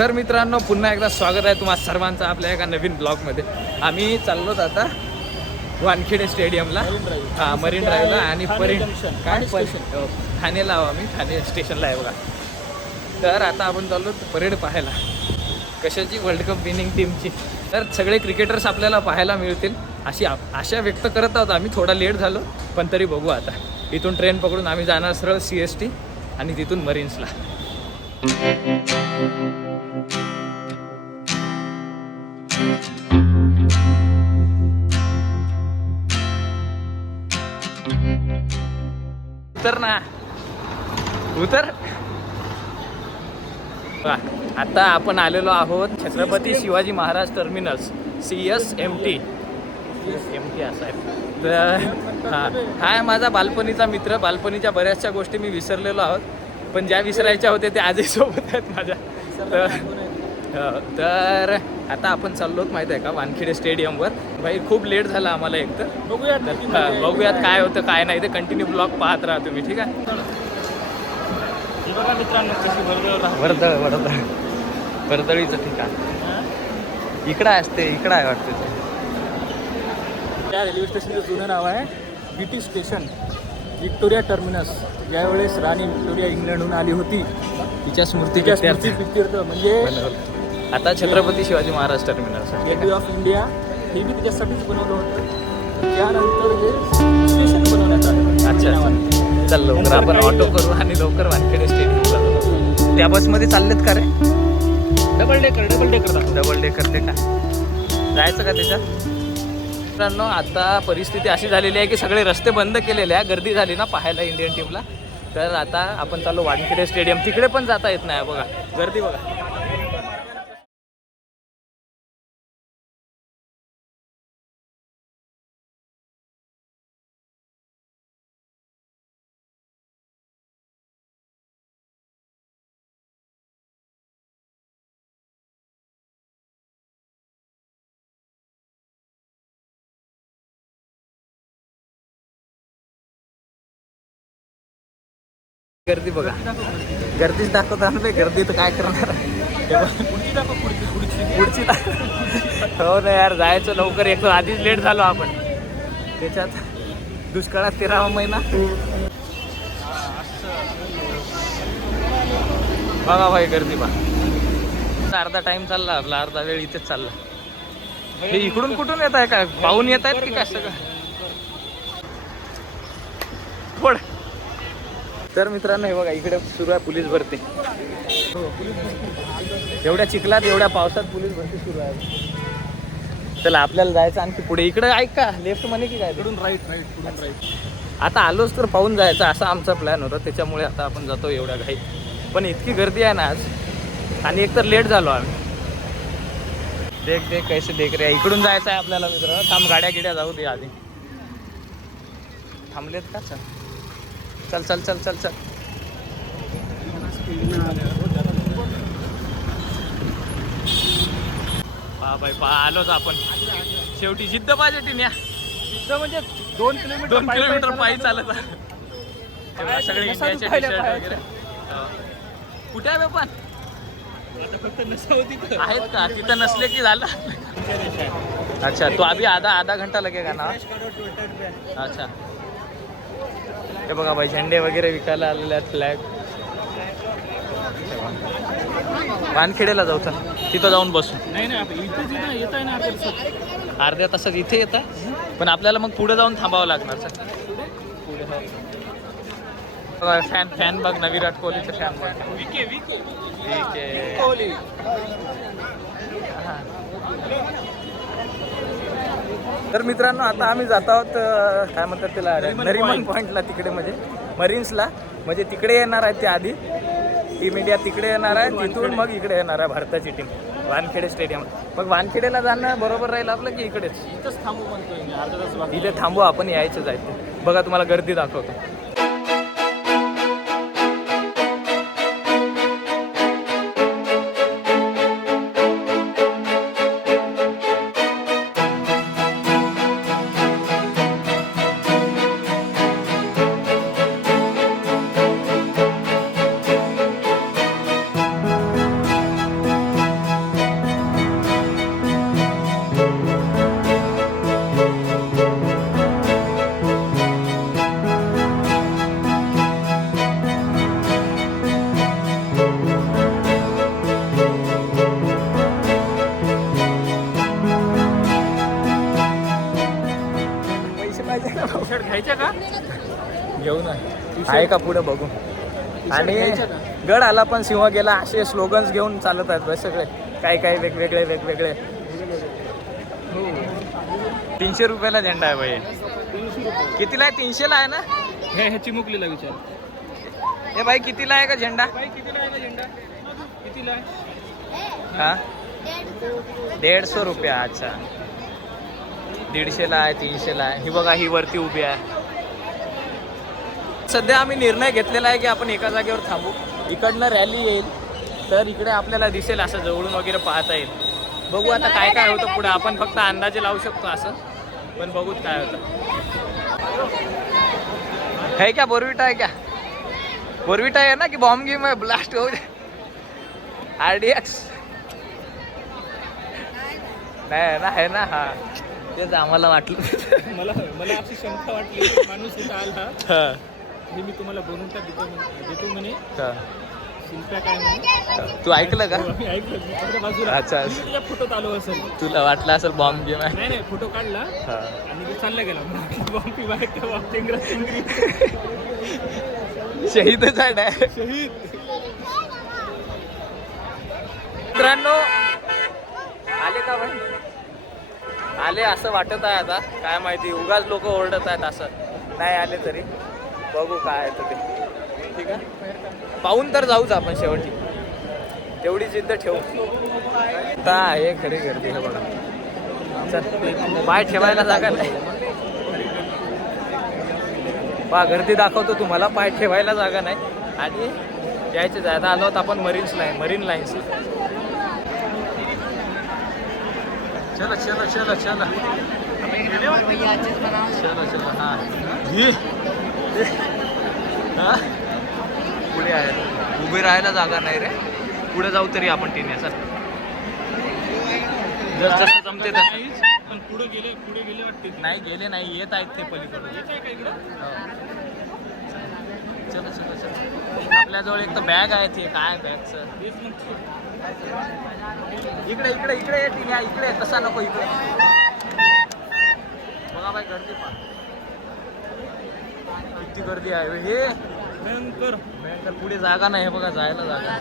तर मित्रांनो पुन्हा एकदा स्वागत आहे तुम्हा सर्वांचं आपल्या एका नवीन ब्लॉगमध्ये. आम्ही चाललोत आता वानखेडे स्टेडियमला. हा मरीन ड्राईव्हला आणि परीण काय? परी- हो, ठाणेला आहो आम्ही ठाणे स्टेशनला आहे बघा. तर आता आपण चाललो परेड पाहायला. कशाची वर्ल्ड कप विनिंग टीमची तर सगळे क्रिकेटर्स आपल्याला पाहायला मिळतील. अशी आशा व्यक्त करत आहोत आम्ही. थोडा लेट झालो पण तरी बघू आता. इथून ट्रेन पकडून आम्ही जाणार सरळ सी एस टी आणि तिथून मरीन्सला. उतर ना. उतर. आता आपण आलेलो आहोत Chhatrapati Shivaji Maharaj Terminus C S M T M T असा आहे तर हा हा माझा बालपणीचा मित्र. बालपणीच्या बऱ्याचशा गोष्टी मी विसरलेलो आहोत. पण ज्या विसरायच्या होत्या त्या आजही सोबत आहेत माझ्या. तर तर आता आपण चाललोत माहिती आहे का वानखेडे स्टेडियमवर. भाई खूप लेट झाला आम्हाला एक तर. बघूयात हा, बघूयात काय होतं काय नाही ते. कंटिन्यू ब्लॉग पाहत राहा तुम्ही ठीक आहे? हे बघा मित्रांनो कशी वर्दळ. वर्दळ वर्दळ वर्दळीचं ठिकाण. इकडं असते इकडं आहे वाटतं ते. त्या रेल्वे स्टेशनचं जुनं नाव आहे बीटी स्टेशन विक्टोरिया टर्मिनस ज्यावेळेस राणी विक्टोरिया इंग्लंडहून आली होती तिच्या स्मृती तिच्या स्मृती प्रित्यर्थ म्हणजे आता Chhatrapati Shivaji Maharaj terminal Gateway of India हे बी त्याच्यासाठीच बनवलं होतं. त्यानंतर हे स्टेशन बनवण्यात आलं. अच्छा अच्छा. चल लवकर आपण ऑटो करू आणि लवकर वानखेडे स्टेडियमला जाऊ. त्या बसमध्ये चाललेत का रे? Double decker double decker double day करते का? जायचं का त्याच्यात? मित्रांनो आता परिस्थिती अशी झालेली आहे की सगळे रस्ते बंद केलेले आहे गर्दी झाली ना पाहायला इंडियन टीमला तर आता आपण चालू वानखेडे स्टेडियम. तिकडे पण जाता येत नाही बघा. गर्दी बघा. गर्दी बघा. गर्दीच दाखवत आणले गर्दी तर काय करणार? पुढची हो ना यार जायचं लवकर एक आधीच लेट झालो आपण. त्याच्यात दुष्काळात तेरावा महिना. बघा भाई गर्दी बा अर्धा टाइम चालला आपला अर्धा वेळ इथेच चालला. हे इकडून कुठून येत आहे का? पाहून येत आहेत की काय सगळं? तर मित्रांनो हे बघा इकडे सुरू आहे पोलीस भरती. एवढ्या चिखलात एवढ्या पावसात पोलीस भरती सुरू आहे. चला आपल्याला जायचं आणखी पुढे. इकडे ऐक का लेफ्ट म्हणे की काय? इकडून राईट राईट राईट आता आलोच तर पाहून जायचं असा आमचा प्लॅन होता. त्याच्यामुळे आता आपण जातो एवढ्या घाई. पण इतकी गर्दी आहे ना आज. आणि एकतर लेट झालो आम्ही. देख देख कैसे देख रे इकडून जायचं आहे आपल्याला मित्र थांब गाड्या गिड्या जाऊ दे आधी. थांबलेत का चल? चल चल चल चल चल. पहा बाई पहा आलोच आपण. शेवटी जिद्द पाहिजे टिन्या इथं म्हणजे दोन किलोमीटर दोन किलोमीटर पायी चालत सगळे इंडियाचे. वगैरे. हो. कुठे आहे पण. आहेत का? तिथं नसले की झालं. अच्छा तो अभी आधा आधा घंटा लगेगा ना अच्छा. हे बघा भाई झेंडे वगैरे विकायला आलेले आहेत फ्लॅग वानखेडेला जाऊ चल. तिथं जाऊन बसू. नाही येत आहे ना अर्ध्या तासात इथे येतात पण आपल्याला मग पुढे जाऊन थांबावं लागणार सर पुढे हो. बघा फॅन फॅन बघ ना विराट कोहलीचं फॅन बघ. ठीक आहे तर मित्रांनो आता आम्ही जात आहोत काय म्हणतात त्याला नरिमन पॉईंटला तिकडे म्हणजे मरीन्सला. म्हणजे तिकडे येणार आहे ते आधी. टीम इंडिया तिकडे येणार आहे तिथून मग इकडे येणार आहे भारताची टीम. वानखेडे स्टेडियम. मग वानखेडेला जाणं बरोबर राहील आपलं की इकडेच? इथंच थांबू म्हणतोय मी अर्धा तास बाकी इथे थांबू आपण यायचं जायचं बघा तुम्हाला गर्दी दाखवतो. आहे का पुढे बघू. आणि? गड आला पण सिंह गेला असे स्लोगन्स घेऊन चालत आहेत सगळे. काही काही वेगवेगळे वेगवेगळे. हो. तीनशे रुपयाला झेंडा आहे भाई. कितीला आहे? तीनशेला आहे ना? हे ह्याची मुकलीला विचार. हे भाई कितीला आहे का झेंडा? बाई कितीला आहे का झेंडा? कितीला हा? दीडशे रुपया अच्छा. दीडशेला आहे तीनशेला आहे. ही बघा ही वरती उभी आहे. सध्या आम्ही निर्णय घेतलेला आहे की आपण एका जागेवर थांबू. इकडनं रॅली येईल तर इकडे आपल्याला दिसेल असं जवळून वगैरे पाहता येईल. बघू आता काय काय होतं पुढे. आपण फक्त अंदाजे लावू शकतो असं. पण बघूत काय होतं. है क्या बोरविटा आहे क्या? बोरविटा आहे ना की बॉम्ब गेम आहे ब्लास्ट होऊ दे आर डी एक्स नाही ना आहे ना हा. तेच आम्हाला वाटलं. मला मला अशी शंका वाटली. की माणूस इथं आला. हा, मी तुम्हाला बनवून का देतो म्हणे- देतो म्हणे. हा. काय म्हणे? तू ऐकलं का? हो, मी ऐकलं मी आपल्या बाजूला. अच्छा. मी तुझ्या फोटोत आलो असेल. तुला वाटलं असेल बॉम्ब गेम आहे? नाही नाही फोटो काढला. हा. आणि ते चालला गेला. बॉम्बी बाहेर का बॉम्ब टिंगरा टिंगरी शहीदच आहे. direct. शहीद. मित्रांनो आले का भाई? आले असं वाटत आहे आता. काय माहिती उगाच लोक ओरडत आहेत असं. नाही आले तरी. बघू काय आहे तर ते. ठीक आहे? पाहून तर जाऊच आपण शेवटी. तेवढी जिद्द ठेवू. आता आहे खरी गर्दी हे बघा. चल पाय ठेवायला जागा नाही. पा गर्दी दाखवतो तुम्हाला पाय ठेवायला जागा नाही. आणि यायचे जायला आलो आहोत आपण मरीन्स लाईन मरीन लाईन्सला. चलो चलो चलो चलो. चलो चलो. हा. हा? पुढे आहे. उभे राहायला जागा नाही रे. पुढे जाऊ तरी आपण टीने सर जस जसं जमते तसं. पण पुढे गेले पुढे गेले वाटते नाही गेले नाही येत आहेत ते पलीकडून येत आहे का इकडं? चलो चलो चलो. आपल्याजवळ एक तर बॅग आहे ते. काय बॅगचं तेच म्हणतो इकडे इकडे इकडे ये टीन्या इकडे. तसा नको इकडे. बघा बाई गर्दी पहा किती गर्दी आहे. हे भयंकर. तर पुढे जागा नाही हे बघा जायला जागा.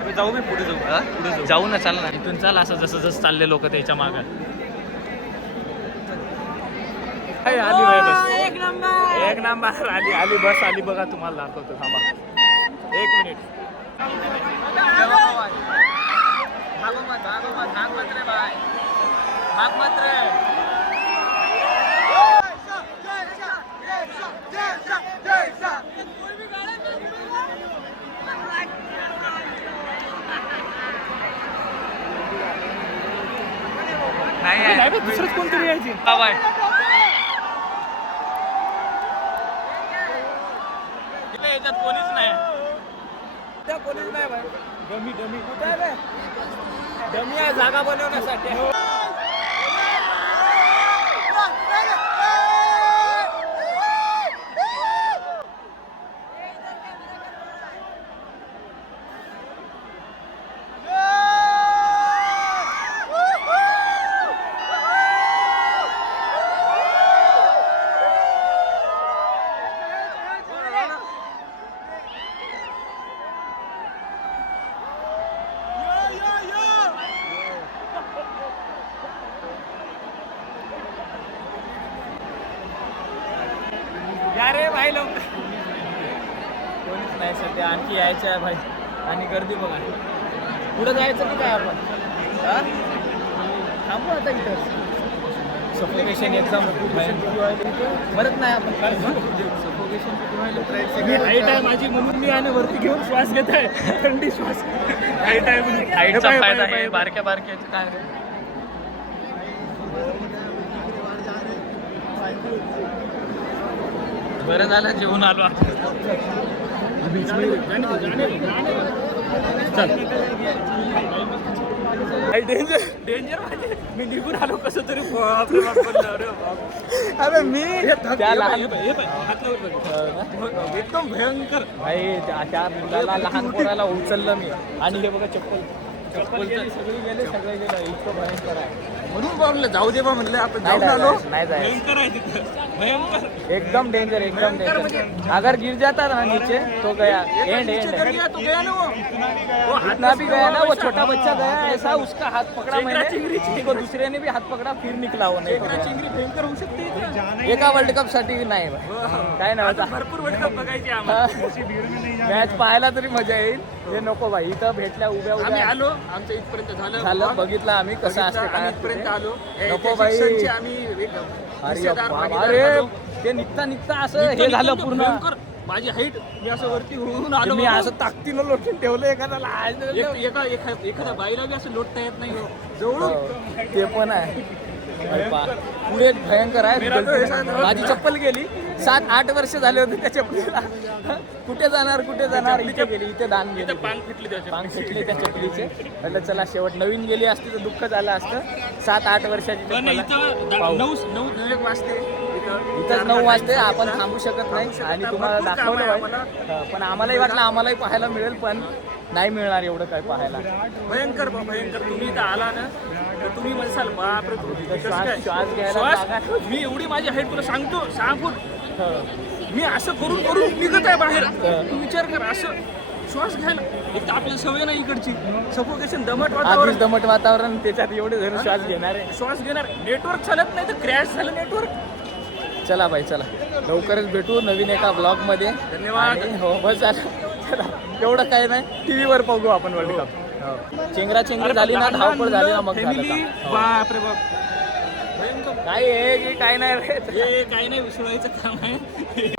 अबे जाऊ मी पुढे जाऊ. हा? जाऊ. ना चाल ना. इथून चाल असं जसं जसं चालले लोक त्याच्या माग. आली बाई बस. एक नंबर. एक नंबर आली आली बस आली बघा तुम्हाला दाखवतो थांबा. एक मिनिट भागो मत भागो मत भाग मत रे बाय भाग मत रे नाही नाही आहे बे, दुसरंच कोणतरी यायची हा बाय इकडे याच्यात कोणीच नाही. त्या कोणीच नाही बाय डमी डमी. कुठे आहे बे? डमी आहे जागा बनवण्यासाठी या रे भाई लोक आणखी यायचं आहे भाई. आणि गर्दी बघा. पुढं जायचं की काय आपण? हा? थांबू आता इथं. सफोकेशन एकदम परत नाही आपण. सफोकेशन किती व्हायला मी हाईट आहे माझी म्हणून मी आणि वरती घेऊन श्वास घेत आहे. थंडी श्वास. हाईट आहे म्हणून हाईटचा फायदा आहे. बारक्या बारक्याचं काय रे? बरं झालं जेवून आलो आपण. डेंजर डेंजर म्हणजे मी निघून आलो कसं तरी अरे बाप. अबे मी हे. एकदम भयंकर. भाई त्या त्या मुलाला लहान पोराला उचललं मी. आणि हे बघा चप्पल. चप्पल सगळी गेले सगळे गेलं इतकं भयंकर आहे म्हणून बोललं जाऊ दे बा म्हणलं आपण नाही जाऊन आलो. नाही जायचं. भयंकर आहे तिथं. भयंकर. एकदम डेंजर एकदम डेंजर अगर गिर जाता ना नीचे तो गया. एंड नीचे एंड कर गया तो गया ना वो. वो हाथ जितना भी गया ना वो छोटा बच्चा गया ऐसा उसका हाथ पकड़ा चिंगरा मैंने चिंगरी देखो दूसरे ने भी हात पकडा फिर निकला वो नाही चिंगरा भयंकर होऊ शकते इथं. एका वर्ल्ड कपसाठी नाही काय नाही भरपूर वर्ल्ड कप बघायचे आम्हाला. मॅच पाहायला तरी मजा येईल. हे नको भाई इथं भेटल्या उभ्या आम्ही उभ्या आलो आमचं इथपर्यंत झालं झालं बघितलं आम्ही कसं असते काय इथपर्यंत आलो. ए, नको बाई शिक्षणचे आम्ही एक अरे हिस्सेदार, बाप, भागीदार अरे झालो. ते निघता निघता असं हे झालं पूर्ण भयंकर. माझी हाईट मी असं वरती होऊन आलो मी. असं ताकदीनं लोटून ठेवलं एखाद्याला आज एक- एखाद्या बाईला बी असं लोटता येत नाही हो. जवळून हो, ते पण आहे. पुढे भयंकर आहे. माझी चप्पल गेली. सात आठ वर्ष झाले होते त्या चप्पलीला कुठे जाणार कुठे जाणार? इथे गेली इथे दान गेली. पांग फिटली त्या चपलीचे. म्हटलं चला शेवट नवीन गेली असती तर दुःख झालं असतं. सात आठ वर्षाची वाजते इथं नऊ वाजते. आपण थांबू शकत नाही. आणि. तुम्हाला दाखवलं पण आम्हालाही वाटलं आम्हालाही पाहायला मिळेल पण नाही मिळणार एवढं काय पाहायला. भयंकर भयंकर. तुम्ही इथं आला ना तर तुम्ही म्हणसाल बापरे कसं श्वास- काय? श्वास घ्यायला श्वास जागा मी एवढी माझी हाईट तुला सांगतो सहा फूट. हो. मी असं करून करून निघत आहे बाहेर. तू विचार कर असं श्वास घ्यायला. एक तर आपल्याला सवय नाही इकडची. सफोकेशन दमट आधीच वातावरण. दमट वातावरण त्याच्यात एवढे जण श्वास घेणार. आहे श्वास घेणार. नेटवर्क चालत नाही तर क्रॅश झालं नेटवर्क चला बाई चला. लवकरच भेटू नवीन एका ब्लॉगमध्ये. धन्यवाद. आणि हो बस झालं चला एवढं काही नाही. टीव्हीवर बघू आपण वर्ल्ड कप चेंगरा चेंगरी झाली ना धावपळ झाली ना मग? हो. बापरे बाप. काय आहे काय नाही रे. हे काही नाही विसरायचं काम आहे.